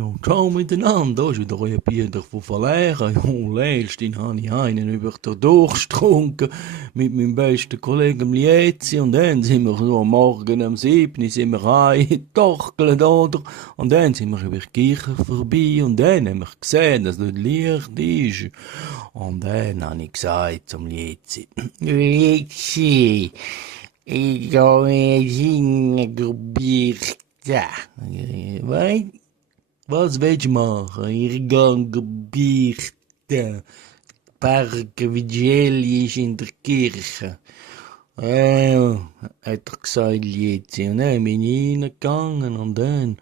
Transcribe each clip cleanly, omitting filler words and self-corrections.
Ja, ciao miteinander, da ist wieder euer Peter von Verlehren. Ja, letztens habe ich einen über den Durst getrunken mit meinem besten Kollegen Lietzi und dann sind wir so am Morgen um 7 sind wir reingetorkelt, oder? Und dann sind wir über die Kirche vorbei und dann haben wir gesehen, dass dort Licht ist. Und dann habe ich gesagt zum Lietzi, Lietzi, ich gehe jetzt in die Birte. Was willst du machen? Ich gehe beichten. Parken Vigili ist in der Kirche. Hat er gesagt, jetzt. Und dann bin ich reingegangen und dann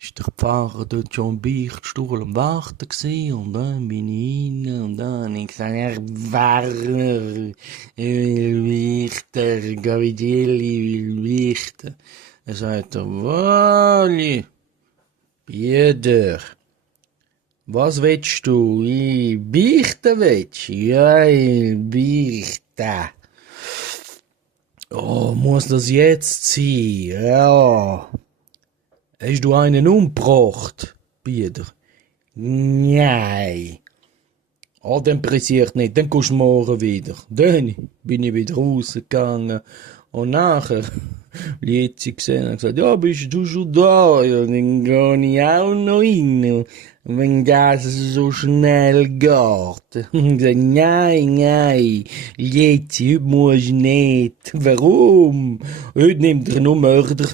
ist der Pfarrer dort schon im Beichtstuhl am Warten gewesen. Und dann bin ich rein und dann habe ich gesagt, Herr Pfarrer, ich will beichten, Vigili will beichten. Dann sagt er, Wally, Peter, was willst du? Ich beichten willst? Ja, ich beichten. Oh, muss das jetzt sein? Ja. Hast du einen umgebracht, Peter? Nein. Oh, dann pressiert nicht, dann kommst du morgen wieder. Dann bin ich wieder rausgegangen. Und nachher, jetzt gesehen und gesagt, ja, bist du schon da? Ja, dann gehe ich auch noch rein. Wenn das so schnell geht. Und gesagt, nein, jetzt, heute musst du nicht. Warum? Heute nimmt er nur Mörder.